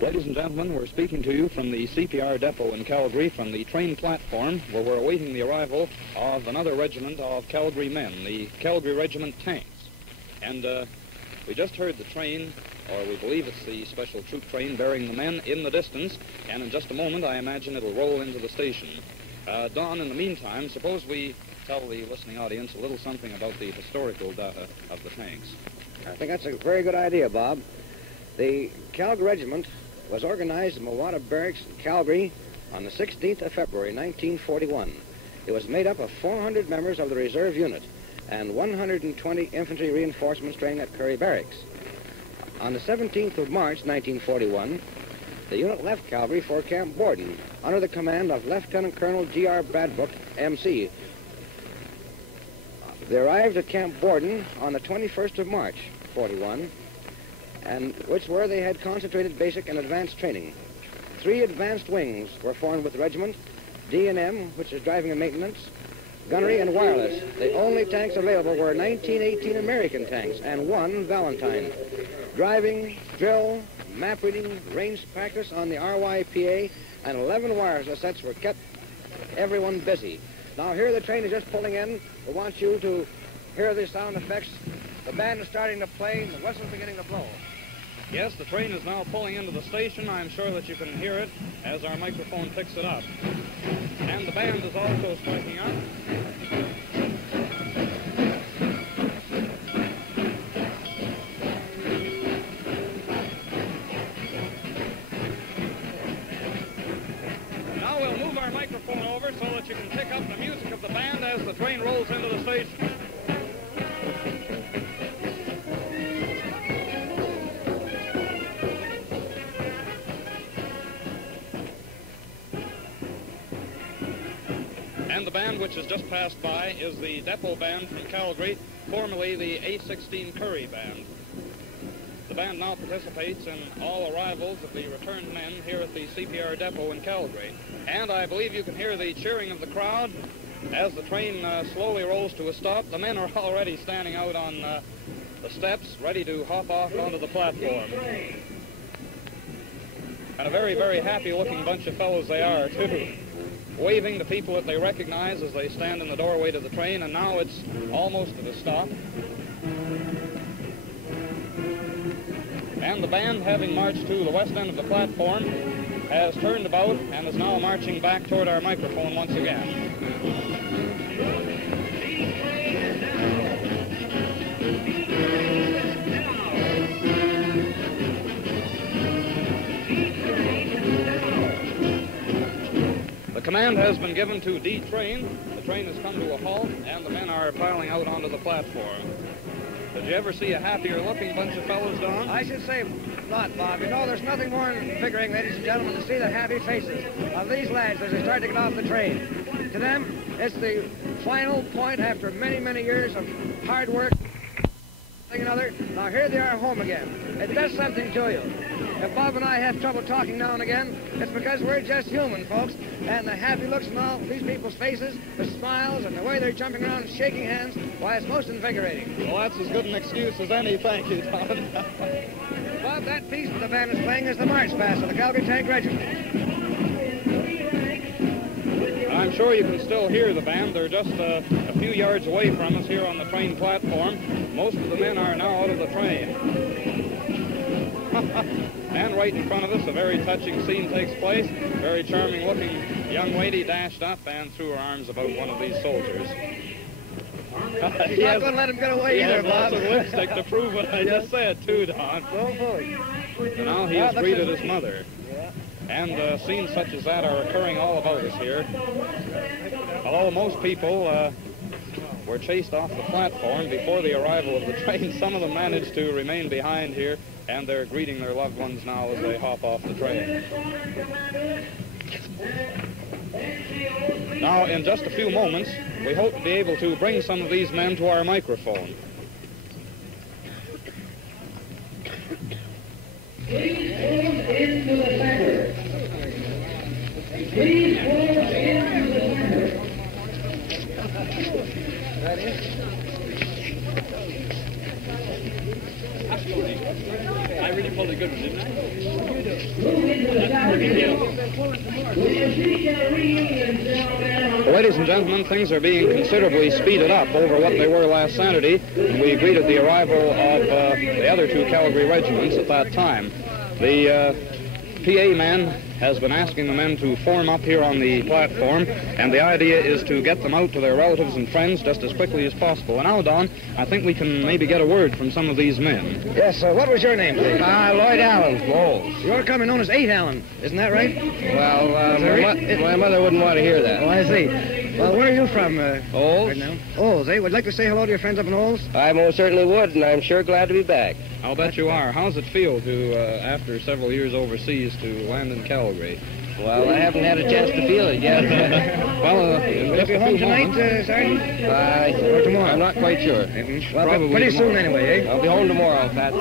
Ladies and gentlemen, we're speaking to you from the CPR Depot in Calgary, from the train platform, where we're awaiting the arrival of another regiment of Calgary men, the Calgary Regiment tanks. And we just heard the train, or we believe it's the special troop train bearing the men in the distance, and in just a moment I imagine it'll roll into the station. Don, in the meantime, suppose we tell the listening audience a little something about the historical data of the tanks. I think that's a very good idea, Bob. The Calgary Regiment was organized in Mawada Barracks in Calgary on the 16th of February, 1941. It was made up of 400 members of the reserve unit and 120 infantry reinforcements training at Curry Barracks. On the 17th of March, 1941, the unit left Calgary for Camp Borden under the command of Lieutenant Colonel G.R. Bradbrook, M.C. They arrived at Camp Borden on the 21st of March, 41, and where they had concentrated basic and advanced training. 3 advanced wings were formed with the regiment: D&M, which is driving and maintenance, gunnery, and wireless. The only tanks available were 1918 American tanks and 1 Valentine. Driving, drill, map reading, range practice on the RYPA, and 11 wireless sets were kept everyone busy. Now here the train is just pulling in. We want you to hear the sound effects. The band is starting to play, and the whistle's beginning to blow. Yes, the train is now pulling into the station. I'm sure that you can hear it as our microphone picks it up. And the band is also striking up. Now we'll move our microphone over so that you can pick up the music of the band as the train rolls into the station. And the band which has just passed by is the Depot Band from Calgary, formerly the A-16 Curry Band. The band now participates in all arrivals of the returned men here at the CPR Depot in Calgary. And I believe you can hear the cheering of the crowd as the train slowly rolls to a stop. The men are already standing out on the steps, ready to hop off onto the platform. And a very, very happy-looking bunch of fellows they are, too, waving to people that they recognize as they stand in the doorway to the train, and now it's almost at a stop. And the band, having marched to the west end of the platform, has turned about and is now marching back toward our microphone once again. The command has been given to D train. The train has come to a halt, and the men are piling out onto the platform. Did you ever see a happier-looking bunch of fellows, Don? I should say not, Bob. You know, there's nothing more invigorating, ladies and gentlemen, to see the happy faces of these lads as they start to get off the train. To them, it's the final point after many, many years of hard work. Another. Now here they are home again. It does something to you. If Bob and I have trouble talking now and again, it's because we're just human, folks. And the happy looks on all these people's faces, the smiles, and the way they're jumping around and shaking hands, why, it's most invigorating. Well, that's as good an excuse as any. Thank you, Don. Bob, that piece that the band is playing is the march past of the Calgary Tank Regiment. I'm sure you can still hear the band. They're just a few yards away from us here on the train platform. Most of the men are now out of the train. And right in front of us, a very touching scene takes place. Very charming-looking young lady dashed up and threw her arms about one of these soldiers. He's not going to let him get away either, Bob. Lots of lipstick to prove what I just said, too, Don. So now he has greeted his mother. And scenes such as that are occurring all about us here. Although most people were chased off the platform before the arrival of the train, some of them managed to remain behind here, and they're greeting their loved ones now as they hop off the train. Now, in just a few moments, we hope to be able to bring some of these men to our microphone. Please move into the center. Please move into the center. I really pulled a good one, didn't I? You do. Well, ladies and gentlemen, things are being considerably speeded up over what they were last Saturday. We greeted the arrival of the other two Calgary regiments at that time. The PA man has been asking the men to form up here on the platform, and the idea is to get them out to their relatives and friends just as quickly as possible. And now, Don, I think we can maybe get a word from some of these men. Yes, what was your name, please? Lloyd Allen. Oh. You're coming known as 8 Allen, isn't that right? Well, my mother wouldn't want to hear that. Oh, I see. Well, where are you from? Olds? Right now? Olds, eh? Would you like to say hello to your friends up in Olds? I most certainly would, and I'm sure glad to be back. I'll bet you are. How's it feel to, after several years overseas, to land in Calgary? Well, I haven't had a chance to feel it yet. Well, Will you be home tonight, Sergeant? Or tomorrow? I'm not quite sure. Well, Probably pretty tomorrow. soon anyway, eh? I'll be home tomorrow, Pat.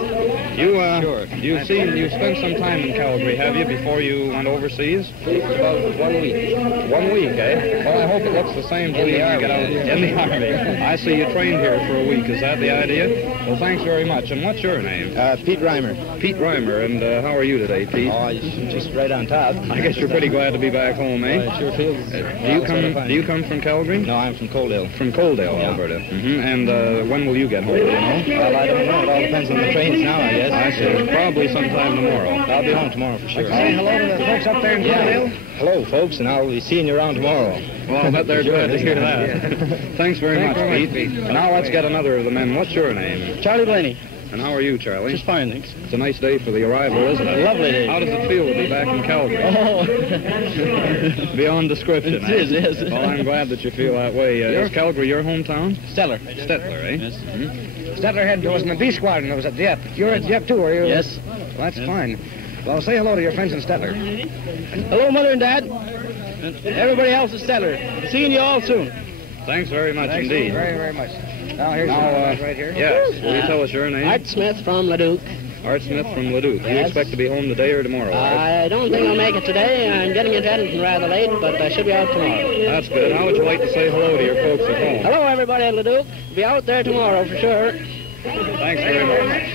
Sure. You spent some time in Calgary, have you, before you went overseas? About 1 week. 1 week, eh? Well, I hope it looks the same to you when you get out in the Army. I see you trained here for a week. Is that the idea? Well, thanks very much. And what's your name? Pete Reimer. Pete Reimer. And how are you today, Pete? Oh, just right on top. I guess you're pretty glad to be back home, eh? It sure feels. Do you come from Calgary? No, I'm from Coaldale. From Coaldale, Alberta. And when will you get home? Do you know? Well, I don't know. It all depends on the trains now, I guess. I see. Probably sometime tomorrow. I'll be home tomorrow for sure. Say hello to the folks up there in Coaldale. Hello, folks, and I'll be seeing you around tomorrow. Well, I bet they're glad to hear that. Thanks very much, Pete. Now let's get another of the men. What's your name? Charlie Blaney. And how are you, Charlie? Just fine, thanks. It's a nice day for the arrival, isn't it? A lovely day. How does it feel to be back in Calgary? Oh. Beyond description, It is, yes. Well, I'm glad that you feel that way. Is Calgary your hometown? Stellar. Stettler, eh? Yes. Stettler was in the B squadron. That was at Dieppe. You're at Dieppe too, are you? Yes. Well, that's fine. Well, say hello to your friends in Stettler. Hello, Mother and Dad. And everybody else is Stellar. Seeing you all soon. Thanks very much Thanks indeed. very, very much. Now, here's right here. Yes. Will you tell us your name? Art Smith from Leduc. Art Smith from Leduc. Do you Yes. expect to be home today or tomorrow? Art? I don't think I'll make it today. I'm getting into Edmonton rather late, but I should be out tomorrow. That's good. How would you like to say hello to your folks at home? Hello, everybody at Leduc. Be out there tomorrow for sure. Thanks very much.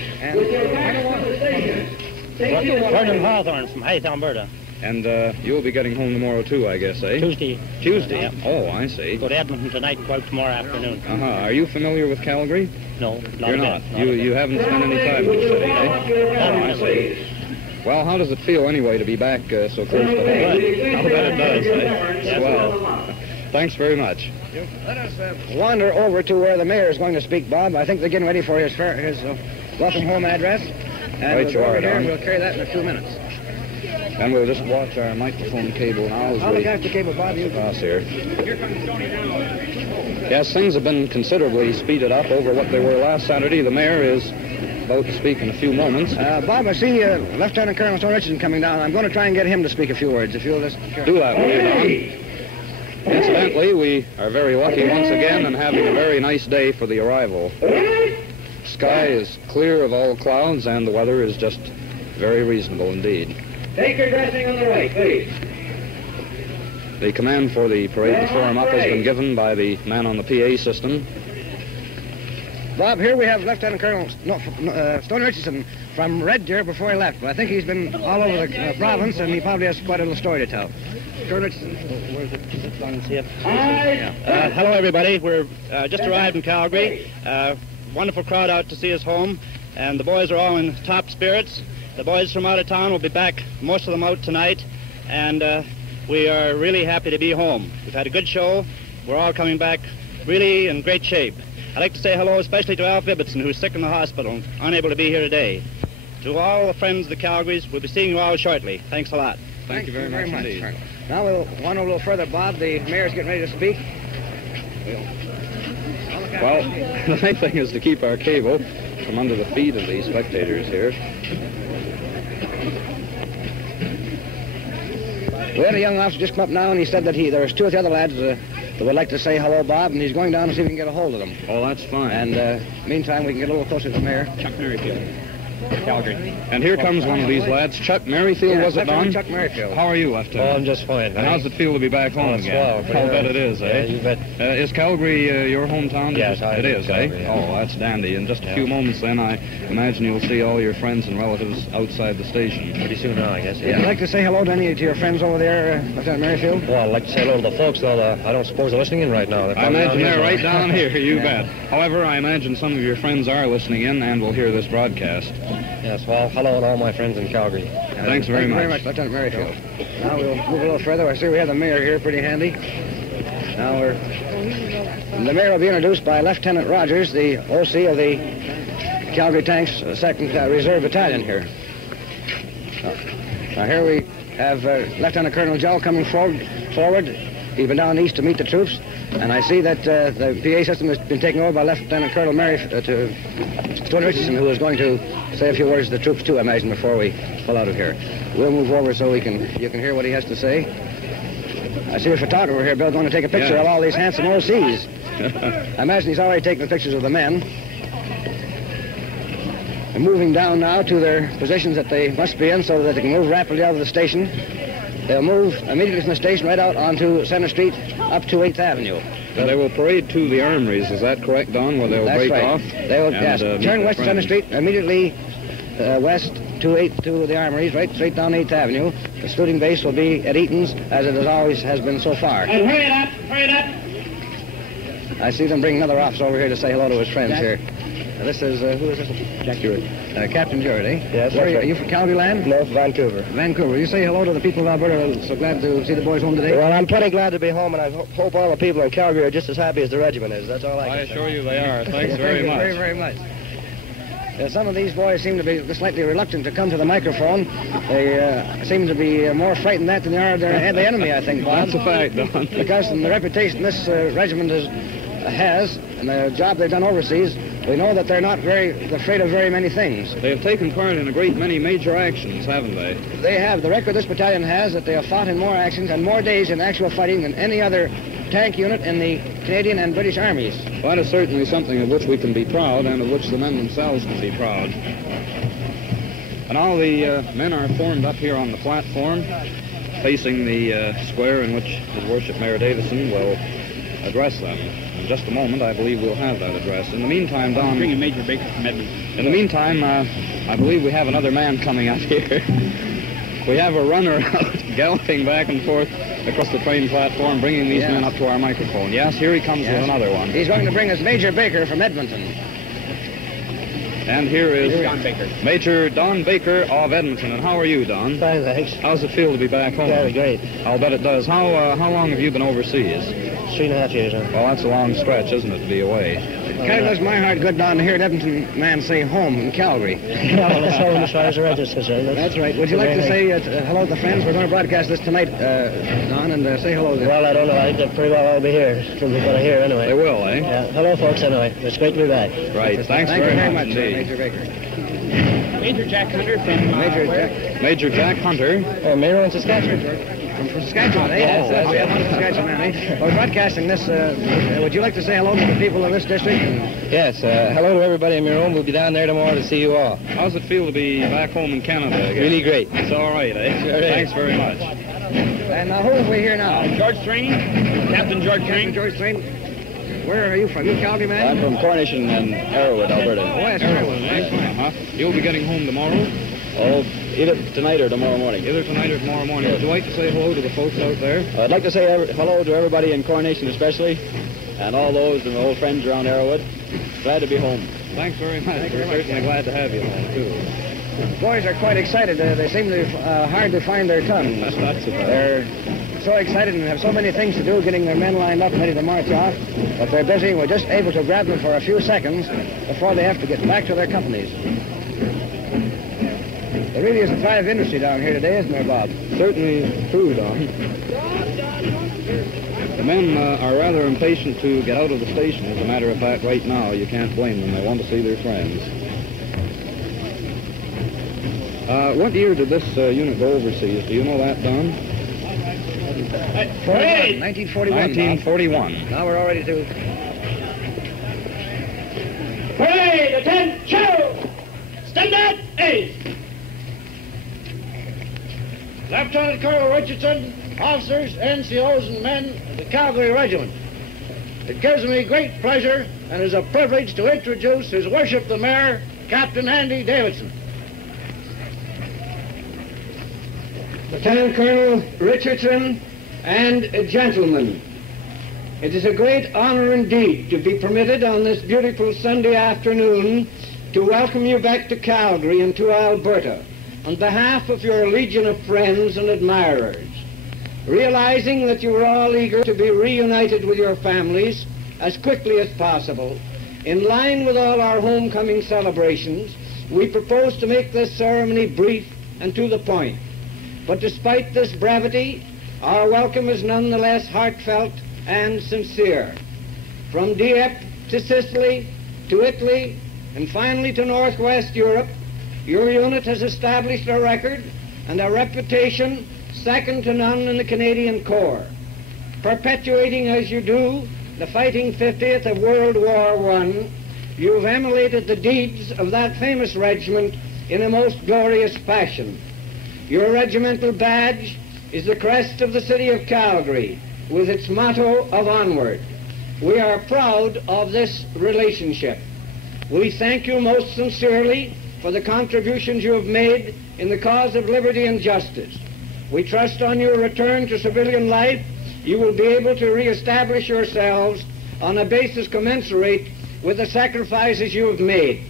Vernon Hawthorne from Hythe, Alberta. And you'll be getting home tomorrow too, I guess, eh? Tuesday. Tuesday? Yep. Oh, I see. Go to Edmonton tonight and go out tomorrow afternoon. Are you familiar with Calgary? No, not You're a not. bit. You haven't spent any time in the city, eh? Oh, I see. Well, how does it feel anyway to be back so close to home? I'll bet it does, eh? Yes, Well, thanks very much. Let us wander over to where the mayor is going to speak, Bob. I think they're getting ready for his welcome home address. And Right we'll you go are, over here and Don. we'll carry that in a few minutes. And we'll just watch our microphone cable now as I'll look we after the cable, Bob. You cross here. Yes, things have been considerably speeded up over what they were last Saturday. The mayor is about to speak in a few moments. Bob, I see Lieutenant Colonel Stone Richardson coming down. I'm going to try and get him to speak a few words, if you'll just... Do that, will you, Don? Incidentally, we are very lucky once again in having a very nice day for the arrival. Sky is clear of all clouds, and the weather is just very reasonable indeed. Take your dressing on the right, please. The command for the parade to form up has been given by the man on the PA system. Bob, here we have Lieutenant Colonel Stone Richardson from Red Deer before he left. But I think he's been all over the province, and he probably has quite a little story to tell. Colonel Richardson. Hello, everybody. We're just arrived in Calgary. Wonderful crowd out to see us home, and the boys are all in top spirits. The boys from out of town will be back, most of them out tonight, and we are really happy to be home. We've had a good show. We're all coming back really in great shape. I'd like to say hello especially to Alf Ibbotson, who's sick in the hospital, unable to be here today. To all the friends of the Calgarys, we'll be seeing you all shortly. Thanks a lot. Thank you very much indeed. Colonel. Now we'll wander a little further, Bob. The mayor's getting ready to speak. Well, the main thing is to keep our cable from under the feet of the spectators here. We had a young officer just come up now, and he said that there was two of the other lads that would like to say hello, Bob, and he's going down to see if we can get a hold of them. Oh, that's fine. And meantime, we can get a little closer to the mayor. Calgary. And here comes one of these lads, Chuck Merrifield, was it, Don? Chuck Merrifield. How are you, Lieutenant? Oh, I'm just fine. And how's it feel to be back home again? Swell. I'll bet it is, eh? Yeah, you bet. Is Calgary your hometown? Yes, it is, Calgary, eh? yeah. Oh, that's dandy. In just a few moments, then, I imagine you'll see all your friends and relatives outside the station. Pretty soon now, I guess. Would you like to say hello to any of your friends over there, Lieutenant Merrifield? Well, I'd like to say hello to the folks, though. I don't suppose they're listening in right now. I imagine they're right down here, you bet. However, I imagine some of your friends are listening in and will hear this broadcast. Yes, well, hello to all my friends in Calgary. Thanks very much. Thank you very much, Lieutenant Merrifield. Now we'll move a little further. I see we have the mayor here pretty handy. Now the mayor will be introduced by Lieutenant Rogers, the OC of the Calgary Tanks 2nd Reserve Battalion here. Now here we have Lieutenant Colonel Jowl coming forward. He's been down east to meet the troops, and I see that the PA system has been taken over by Lieutenant Colonel Stone Richardson, who is going to say a few words to the troops too, I imagine, before we pull out of here. We'll move over so you can hear what he has to say. I see a photographer here, Bill, going to take a picture of all these handsome OCs. I imagine he's already taken pictures of the men. They're moving down now to their positions that they must be in so that they can move rapidly out of the station. They'll move immediately from the station right out onto Center Street up to 8th Avenue. And they will parade to the armories, is that correct, Don, where they'll break off? They will, yes. Turn west to Center Street, immediately west to the armories, right straight down 8th Avenue. The saluting base will be at Eaton's, as it always has been so far. And hurry it up. I see them bring another officer over here to say hello to his friends here. This is, who is this? Jack Stewart. Captain Stewart, eh? Yes, Where that's are you from Calgary land? No, Vancouver. Vancouver. You say hello to the people of Alberta. So glad to see the boys home today. Well, I'm plenty glad to be home, and I hope all the people in Calgary are just as happy as the regiment is. That's all I can say. assure you they are. Thanks very much. Very, very much. Some of these boys seem to be slightly reluctant to come to the microphone. They seem to be more frightened that than they are the enemy, I think, Bob. That's a fact, Don. Because from the reputation this regiment has and the job they've done overseas, we know that they're not very afraid of very many things. They have taken part in a great many major actions, haven't they? They have. The record this battalion has that they have fought in more actions and more days in actual fighting than any other tank unit in the Canadian and British armies. That is certainly something of which we can be proud and of which the men themselves can be proud. And all the men are formed up here on the platform, facing the square in which His Worship Mayor Davison will address them. In just a moment, I believe we'll have that address. In the meantime, Don... Bring a Major Baker from Edmonton. In the meantime, I believe we have another man coming up here. We have a runner out galloping back and forth across the train platform, bringing these men up to our microphone. Yes, here he comes with another one. He's going to bring us Major Baker from Edmonton. And here is Don Baker. Major Don Baker of Edmonton. And how are you, Don? Fine, thanks. How's it feel to be back home? Very great. I'll bet it does. How long have you been overseas? 3.5 years, huh? Well, that's a long stretch, isn't it, to be away? It kind of does my heart good, Don, to hear an Edmonton man say home in Calgary. Yeah, well, that's home as far as the register's concerned. That's right. Would you like to say hello to the friends? We're going to broadcast this tonight, Don, and say hello to them. Well, I don't know. I think they pretty well all be here from what I hear anyway. They will, eh? Yeah. Hello, folks, anyway. It's great to be back. Right. Thanks Thank very you very much much, indeed. Major Baker. Major Jack Hunter from Major Jack Hunter. Mayor in Saskatchewan. From Saskatchewan, eh? That's Saskatchewan, eh? We're broadcasting this. Would you like to say hello to the people of this district? Yes. Hello to everybody in Miron. We'll be down there tomorrow to see you all. How's it feel to be back home in Canada again? Really great. It's all right, eh? Sure is. Thanks very much. And who are we here now? George Train. Captain George Train. George Train. Where are you from? You Calgary man? I'm from Coronation and Arrowwood, Alberta. Oh, yes, Arrowwood. You'll be getting home tomorrow? Oh, either tonight or tomorrow morning. Either tonight or tomorrow morning. Would you like to say hello to the folks out there? I'd like to say hello to everybody in Coronation especially, and all those and old friends around Arrowwood. Glad to be home. Thanks very much. We're certainly glad to have you home, too. The boys are quite excited. They seem to be hard to find their tongues. That's about They're so excited and have so many things to do, getting their men lined up and ready to march off, that they're busy. We're just able to grab them for a few seconds before they have to get back to their companies. There really is a thriving industry down here today, isn't there, Bob? Certainly true, Don. The men are rather impatient to get out of the station. As a matter of fact, right now, you can't blame them. They want to see their friends. What year did this unit go overseas? Do you know that, Don? 1941. 1941. Now we're all ready to... Parade, attention! Stand up! A's. Lieutenant Colonel Richardson, officers, NCOs, and men of the Calgary Regiment. It gives me great pleasure and is a privilege to introduce His Worship the Mayor, Captain Andy Davidson. Lieutenant Colonel Richardson and gentlemen, it is a great honor indeed to be permitted on this beautiful Sunday afternoon to welcome you back to Calgary and to Alberta on behalf of your legion of friends and admirers. Realizing that you are all eager to be reunited with your families as quickly as possible, in line with all our homecoming celebrations, we propose to make this ceremony brief and to the point. But despite this brevity, our welcome is nonetheless heartfelt and sincere. From Dieppe to Sicily, to Italy, and finally to Northwest Europe, your unit has established a record and a reputation second to none in the Canadian Corps. Perpetuating as you do the fighting 50th of World War I, you've emulated the deeds of that famous regiment in a most glorious fashion. Your regimental badge is the crest of the city of Calgary, with its motto of ONWARD. We are proud of this relationship. We thank you most sincerely for the contributions you have made in the cause of liberty and justice. We trust on your return to civilian life, you will be able to reestablish yourselves on a basis commensurate with the sacrifices you have made.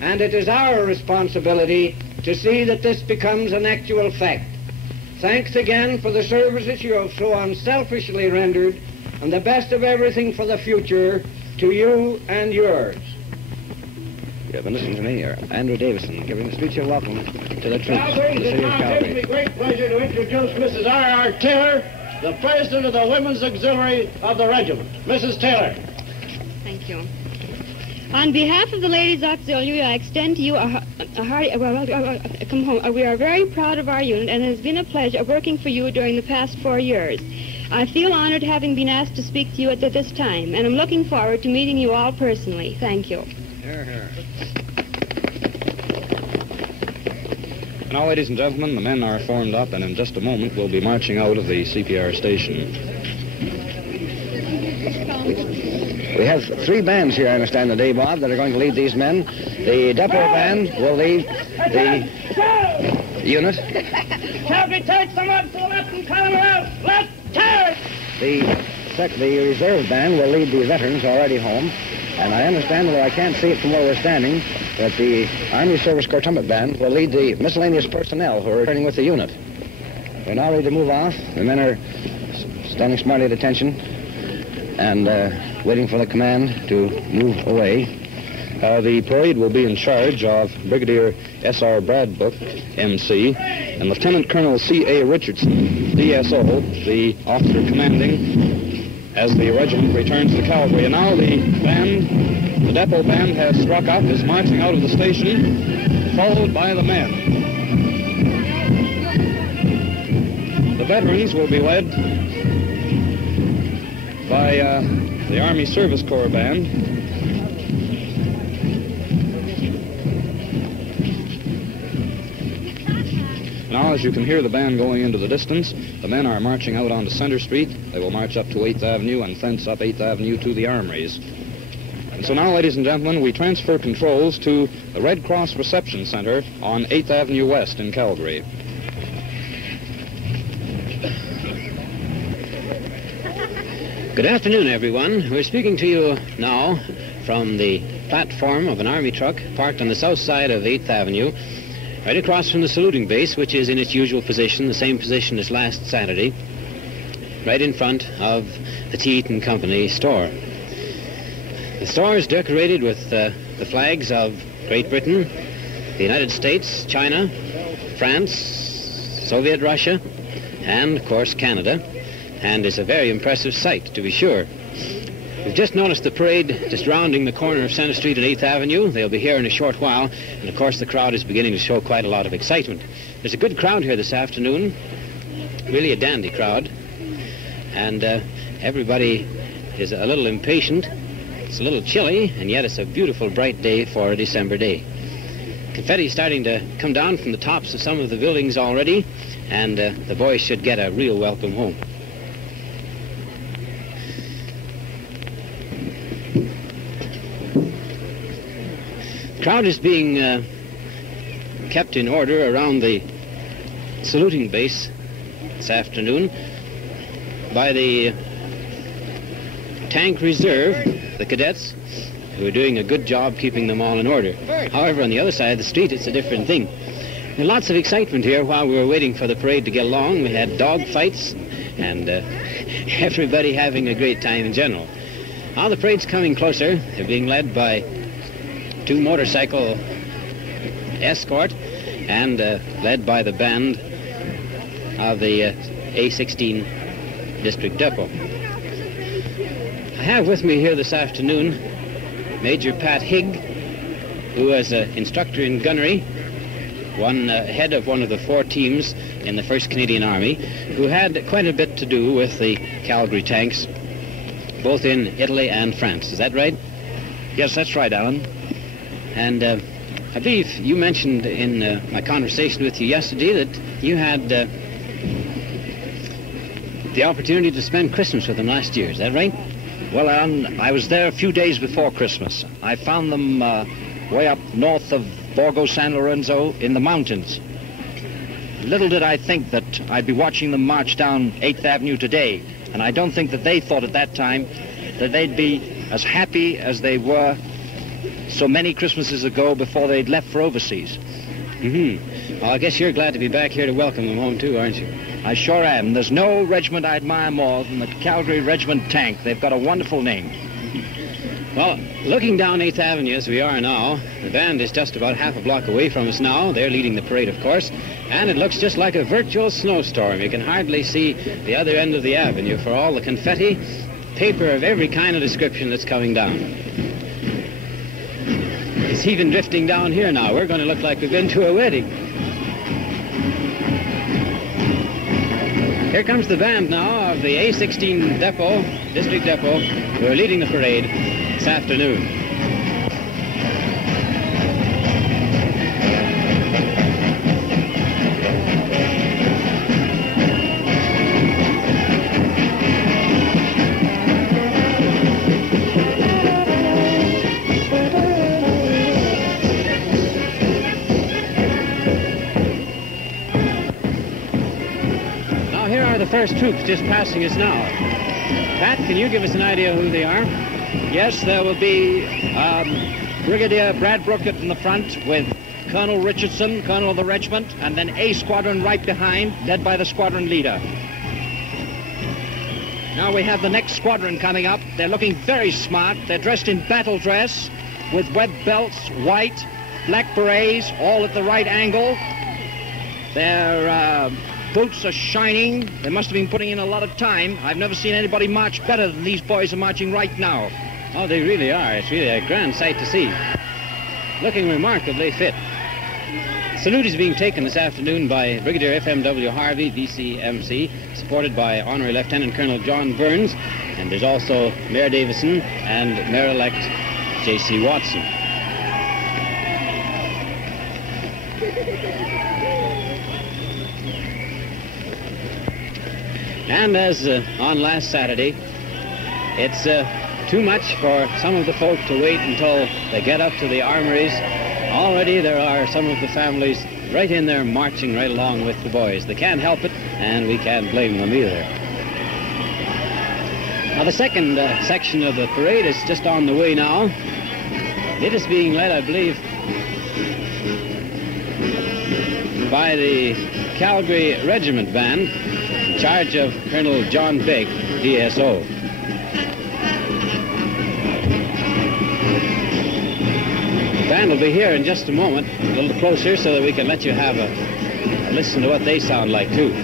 And it is our responsibility to see that this becomes an actual fact. Thanks again for the services you have so unselfishly rendered, and the best of everything for the future to you and yours. You have been listening to me, Andrew Davidson, giving a speech of welcome to the troops Now, of the ladies city and of gentlemen, it gives me Calgary. great pleasure to introduce Mrs. R.R. Taylor, the President of the Women's Auxiliary of the Regiment. Mrs. Taylor. Thank you. On behalf of the Ladies Auxiliary, I extend to you a hearty come home. We are very proud of our unit, and it has been a pleasure working for you during the past 4 years. I feel honored having been asked to speak to you at this time, and I'm looking forward to meeting you all personally. Thank you. Here, here. Now, ladies and gentlemen, the men are formed up, and in just a moment we'll be marching out of the CPR station. We have 3 bands here, I understand, today, Bob, that are going to lead these men. The depot band will lead the unit. Calgary, take some up to the left and cut them out. Left, turn! The reserve band will lead the veterans already home. And I understand, although I can't see it from where we're standing, that the Army Service Corps Trumpet Band will lead the miscellaneous personnel who are returning with the unit. We're now ready to move off. The men are standing smartly at attention and waiting for the command to move away. The parade will be in charge of Brigadier S.R. Bradbook, M.C., and Lieutenant Colonel C.A. Richardson, D.S.O., the officer commanding as the regiment returns to Calgary. And now the depot band has struck up, is marching out of the station, followed by the men. The veterans will be led by the Army Service Corps Band. Now, as you can hear the band going into the distance, the men are marching out onto Center Street. They will march up to 8th Avenue and thence up 8th Avenue to the Armories. And so now, ladies and gentlemen, we transfer controls to the Red Cross Reception Center on 8th Avenue West in Calgary. Good afternoon, everyone. We're speaking to you now from the platform of an Army truck parked on the south side of 8th Avenue, right across from the saluting base, which is in its usual position, the same position as last Saturday, right in front of the T. Eaton Company store. The store is decorated with the flags of Great Britain, the United States, China, France, Soviet Russia, and, of course, Canada, and is a very impressive sight, to be sure. We've just noticed the parade just rounding the corner of Center Street and 8th Avenue. They'll be here in a short while, and of course the crowd is beginning to show quite a lot of excitement. There's a good crowd here this afternoon, really a dandy crowd, and everybody is a little impatient. It's a little chilly, and yet it's a beautiful bright day for a December day. confetti is starting to come down from the tops of some of the buildings already, and the boys should get a real welcome home. The crowd is being kept in order around the saluting base this afternoon by the tank reserve, the cadets, who are doing a good job keeping them all in order. However, on the other side of the street, it's a different thing. There was lots of excitement here while we were waiting for the parade to get along. We had dog fights and everybody having a great time in general. Now the parade's coming closer. They're being led by 2 motorcycle escort and led by the band of the A16 District Depot. I have with me here this afternoon Major Pat Higg, who is an instructor in gunnery, head of one of the 4 teams in the 1st Canadian Army, who had quite a bit to do with the Calgary tanks, both in Italy and France. Is that right? Yes, that's right, Alan. And I believe you mentioned in my conversation with you yesterday that you had the opportunity to spend Christmas with them last year. Is that right? Well, Alan, I was there a few days before Christmas. I found them way up north of Borgo San Lorenzo in the mountains. Little did I think that I'd be watching them march down 8th Avenue today, and I don't think that they thought at that time that they'd be as happy as they were so many Christmases ago before they'd left for overseas. Mm-hmm. Well, I guess you're glad to be back here to welcome them home too, aren't you? I sure am. There's no regiment I admire more than the Calgary Regiment tank. They've got a wonderful name. Well, looking down 8th Avenue as we are now, the band is just about half a block away from us now. They're leading the parade, of course, and it looks just like a virtual snowstorm. You can hardly see the other end of the avenue for all the confetti, paper of every kind of description that's coming down. It's even drifting down here now. We're going to look like we've been to a wedding. Here comes the band now of the A16 Depot, District Depot, who are leading the parade this afternoon. The first troops just passing us now. Pat, can you give us an idea who they are? Yes, there will be Brigadier Brad Brookett in the front with Colonel Richardson, Colonel of the regiment, and then A Squadron right behind, led by the squadron leader. Now we have the next squadron coming up. They're looking very smart. They're dressed in battle dress with web belts, white, black berets, all at the right angle. Their boots are shining. They must have been putting in a lot of time. I've never seen anybody march better than these boys are marching right now. Oh, they really are. It's really a grand sight to see. Looking remarkably fit. Salute is being taken this afternoon by Brigadier FMW Harvey, VCMC, supported by Honorary Lieutenant Colonel John Burns, and there's also Mayor Davison and Mayor-elect J.C. Watson. And as on last Saturday, it's too much for some of the folk to wait until they get up to the armories. Already there are some of the families right in there marching right along with the boys. They can't help it, and we can't blame them either. Now the second section of the parade is just on the way now. It is being led, I believe, by the Calgary Regiment band, in charge of Colonel John Begg, DSO. The band will be here in just a moment, a little closer, so that we can let you have a listen to what they sound like, too.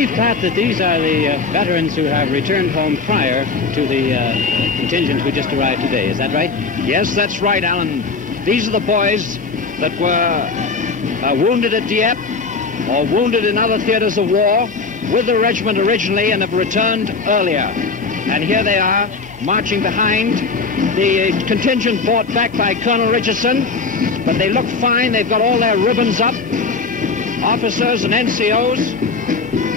believe, Pat, that these are the veterans who have returned home prior to the contingent who just arrived today. Is that right? Yes, that's right, Alan. These are the boys that were wounded at Dieppe or wounded in other theaters of war with the regiment originally and have returned earlier. And here they are, marching behind the contingent brought back by Colonel Richardson. But they look fine. They've got all their ribbons up. Officers and NCOs.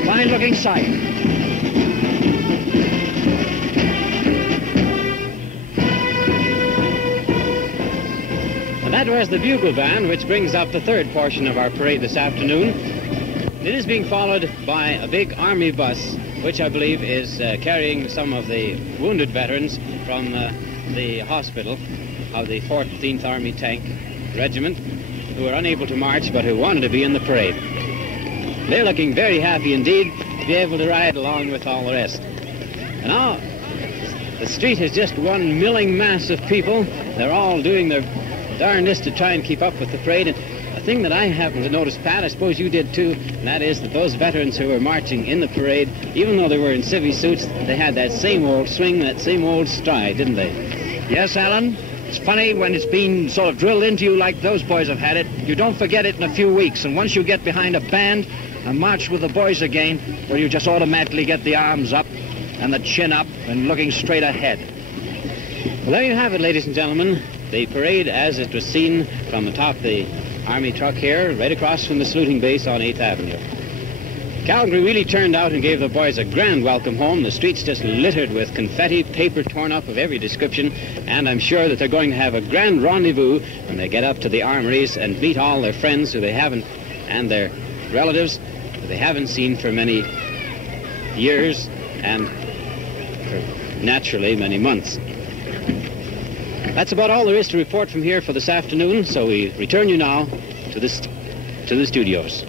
Fine-looking sight. And that was the bugle band, which brings up the third portion of our parade this afternoon. It is being followed by a big army bus, which I believe is carrying some of the wounded veterans from the hospital of the 14th Army Tank Regiment, who were unable to march but who wanted to be in the parade. They're looking very happy indeed to be able to ride along with all the rest. And now the street is just one milling mass of people. They're all doing their darndest to try and keep up with the parade. And a thing that I happened to notice, Pat, I suppose you did too, and that is that those veterans who were marching in the parade, even though they were in civvy suits, they had that same old swing, that same old stride, didn't they? Yes, Alan. It's funny when it's been sort of drilled into you like those boys have had it. You don't forget it in a few weeks. And once you get behind a band and march with the boys again, well, you just automatically get the arms up and the chin up and looking straight ahead. Well, there you have it, ladies and gentlemen. The parade as it was seen from the top of the Army truck here, right across from the saluting base on 8th Avenue. Calgary really turned out and gave the boys a grand welcome home. The streets just littered with confetti, paper torn up of every description, and I'm sure that they're going to have a grand rendezvous when they get up to the armories and meet all their friends who they haven't, and their relatives who they haven't seen for many years and for naturally many months. That's about all there is to report from here for this afternoon, so we return you now to the studios.